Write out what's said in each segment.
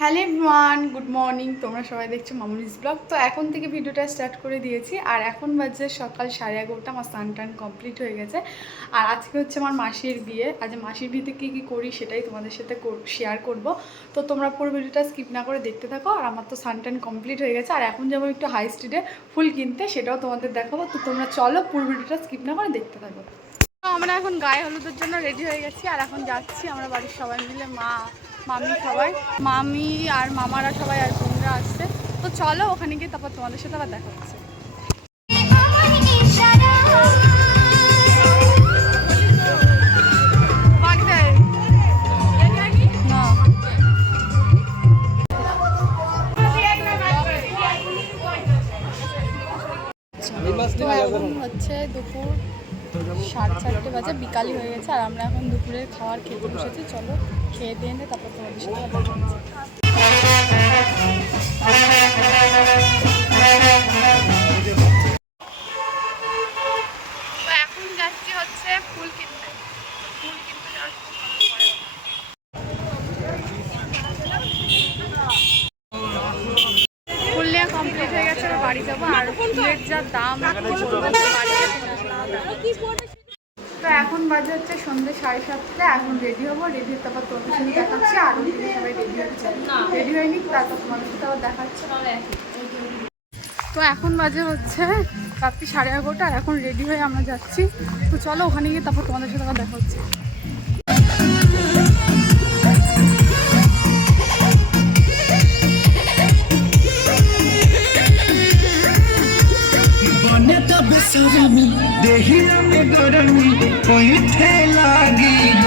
Hello everyone, good morning. তোমরা সবাই দেখছ মামুনিস ব্লগ। তো এখন থেকে ভিডিওটা স্টার্ট করে দিয়েছি। আর এখন বাজে সকাল সাড়ে এগারোটা, আমার স্নান টান কমপ্লিট হয়ে গেছে। আর আজকে হচ্ছে আমার মাসির বিয়ে। আজ মাসির বিয়েতে কী কী করি সেটাই তোমাদের সাথে শেয়ার করব। তো তোমরা পুরো ভিডিওটা স্কিপ না করে দেখতে থাকো। আর আমার তো স্নান টান কমপ্লিট হয়ে গেছে। আর এখন যাব একটু হাই স্ট্রিটে ফুল কিনতে। সেটাও তোমাদের দেখাবো। তো তোমরা চলো পুরো ভিডিওটা স্কিপ না করে দেখতে থাকো। আমরা এখন গায়ে হলুদের জন্য রেডি হয়ে গেছি। আর এখন যাচ্ছি আমরা বাড়ির সবাই মিলে, মা মামি সবাই। মামি আর মামারা সবাই আর বোনরা আসছে। তো চলো ওখানে গিয়ে তারপর তোমাদের সাথে আবার দেখা হচ্ছে। হচ্ছে দুপুর। সাড়ে চারটে বাজে বিকালই হয়ে গেছে আর আমরা এখন দুপুরে খাওয়ার খেতে বসেছি। চলো খেয়ে দিয়ে নে তারপর তোমাদের সাথে আবার দেখা হচ্ছে। তো এখন যাচ্ছি হচ্ছে ফুল কিনতে। ফুল কিনতে ফুল নেওয়া কমপ্লিট হয়ে গেছে বাড়ি যাব। আর ফুলের যা দাম বাড়ি গিয়ে কিনে আসতে হবে। তো এখন বাজে হচ্ছে সন্ধ্যে সাড়ে সাতটা, এখন রেডি হব। রেডি হতে তারপর তোমাদের সাথে দেখাচ্ছি আর ওদিকে সবাই রেডি হচ্ছে রেডি হয়নি, তারপর তোমাদের সাথে আবার দেখাচ্ছে তো এখন বাজে হচ্ছে রাত্রি সাড়ে এগারোটা, আর এখন রেডি হয়ে আমরা যাচ্ছি। তো চলো ওখানে গিয়ে তারপর তোমাদের সাথে আবার দেখা হচ্ছে। सरमी देहिया में गरमी कोई लागी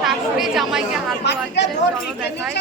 শাশুড়ি জামাইকে হাত দেখায়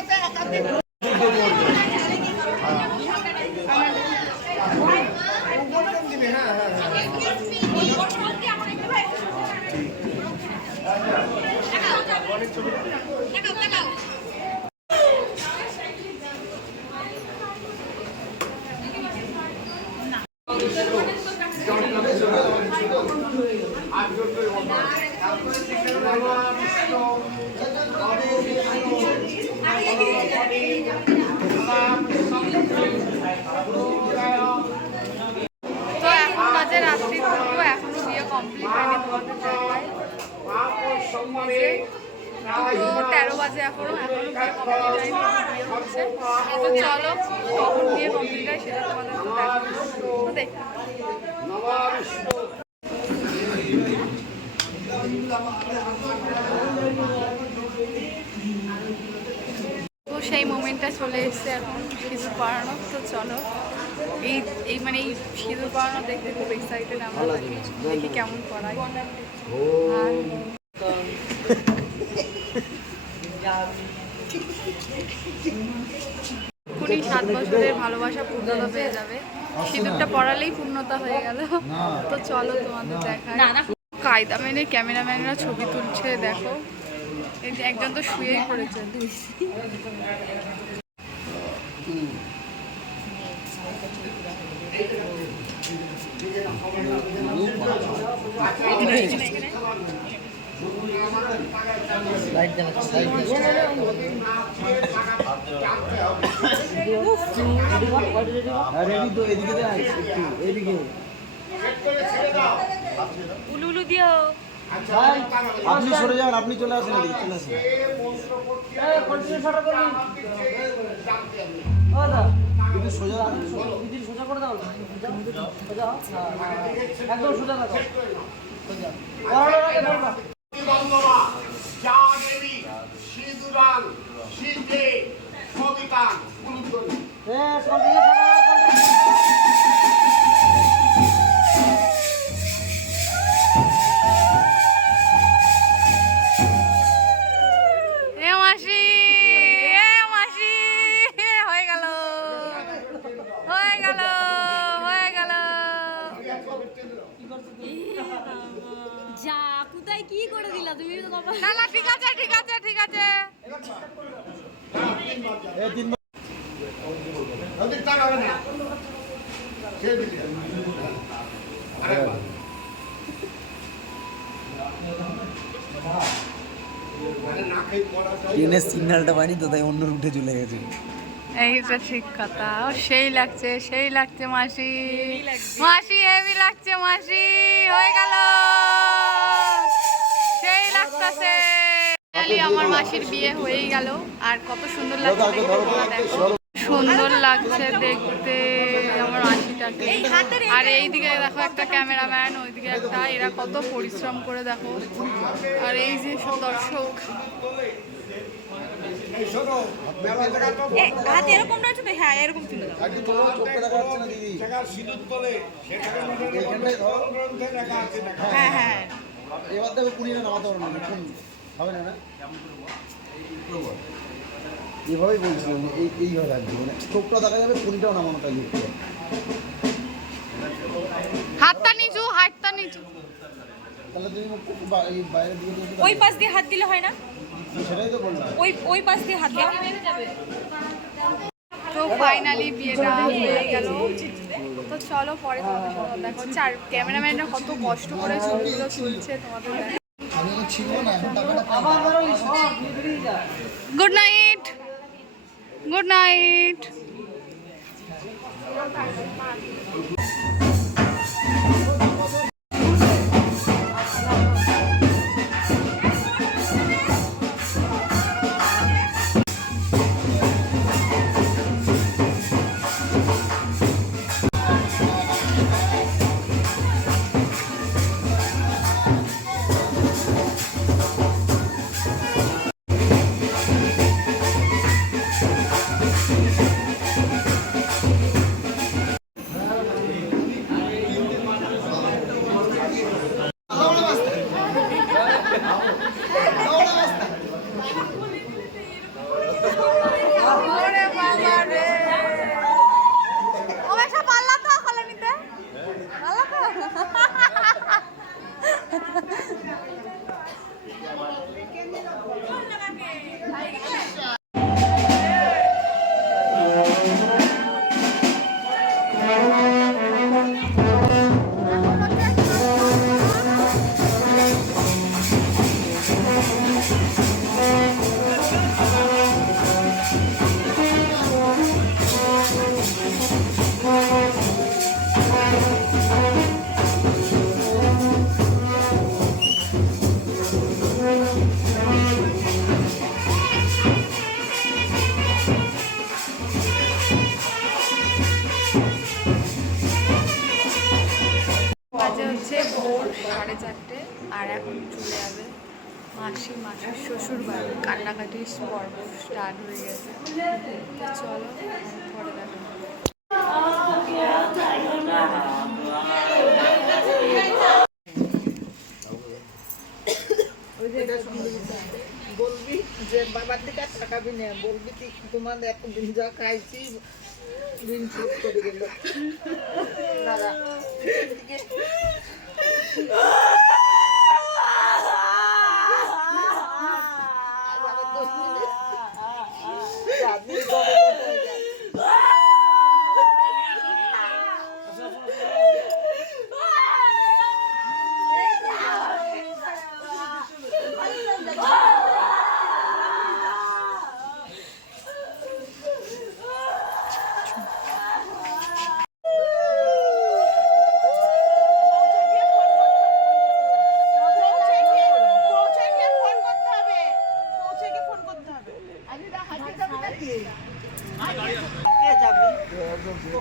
দুটো তেরো বাজে এখনও এখনও বিয়ে কমপ্লিট হয়নি হচ্ছে তো চলো, কখন বিয়ে কমপ্লিট হয় সেটা তোমাদের তো দেখাবো তো সেই মোমেন্টটা চলে এসছে এখন সিঁদুর পড়ানো তো চলো এই এই মানে এই সিঁদুর পড়ানো দেখতে খুব এক্সাইটেড আমরা। থাকি দেখি কেমন পড়াই আর এক্ষুনি সাত বছরের ভালোবাসা পূর্ণতা পেয়ে যাবে। সিঁদুরটা পড়ালেই পূর্ণতা হয়ে গেল। তো চলো তোমাদের দেখায় কায়দা মেনে ক্যামেরাম্যানরা ছবি তুলছে, দেখো। একজন তো শুয়েই পড়েছে। রেডি তো, এদিকে দে একটু, এদিকে। উলুলু দিও। ভাই আপনি সরে যান আপনি চলে আসেন এদিকে চলে আসেন। কিন্তু সোজা সোজা করে দাও সোজা একদম সোজা রাখো সোজা পড়ানোর ট্রেনের সিগন্যালটা পাইনি তো, তাই অন্য রুটে চলে গেছে। এইটা ঠিক কথা। সেই লাগছে সেই লাগছে মাসি। মাসি হেভি লাগছে মাসি। হয়ে গেল। আমার মাসির বিয়ে হয়েই গেল। আর কত সুন্দর লাগছে সুন্দর লাগছে দেখতে আমার মাসিটাকে আর এইদিকে দেখো একটা ক্যামেরাম্যান ওইদিকে একটা। এরা কত পরিশ্রম করে দেখো। আর এই যে সব দর্শক। হাতে এরকম রয়েছে তো? হ্যাঁ এরকম দেখা হ্যাঁ হ্যাঁ এবার দেখো কুড়িয়ে নামাতে পারব না হবে না না? এভাবেই বলছিলাম এই এইভাবে রাখবি মানে চোখটা দেখা যাবে কুড়িটাও নামানো তাই করতে হাতটা নিচু হাতটা নিচু। তাহলে তুমি বা- এই দিকে দিয়ে দিলে- ওই পাশ দিয়ে হাত দিলে হয় না? সেটাই তো বললাম। ওই ওই পাশ দিয়ে হাত দাও। তো ফাইনালি বিয়েটা হয়ে গেল। তো চলো পরে তোমাদের সাথে দেখা হচ্ছে আর ক্যামেরাম্যানরা কত কষ্ট করে ছবিগুলো তুলছে তোমাদের গুড নাইট গুড নাইট কান্নাকাটির পর্ব স্টার্ট হয়ে গেছে। চলো, পরে দেখো বলবি যে বাবার দিকে তাকাবি না, বলবি কি তোমার এতদিন যা খাইছি, দিন শোধ করে গেল। দাদা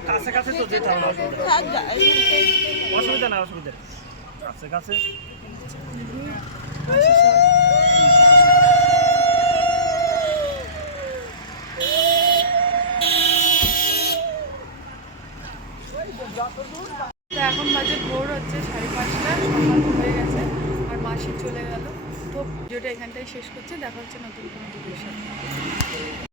কাছে কাছে তো যেতে হবে অসুবিধা না, অসুবিধা। কাছে কাছে এখন বাজে ভোর হচ্ছে সাড়ে পাঁচটা, সকাল হয়ে গেছে, আর মাসি চলে গেল। তো ভিডিওটা এখানটাই শেষ করছে, দেখা হচ্ছে নতুন কোনো ভিডিওর সাথে।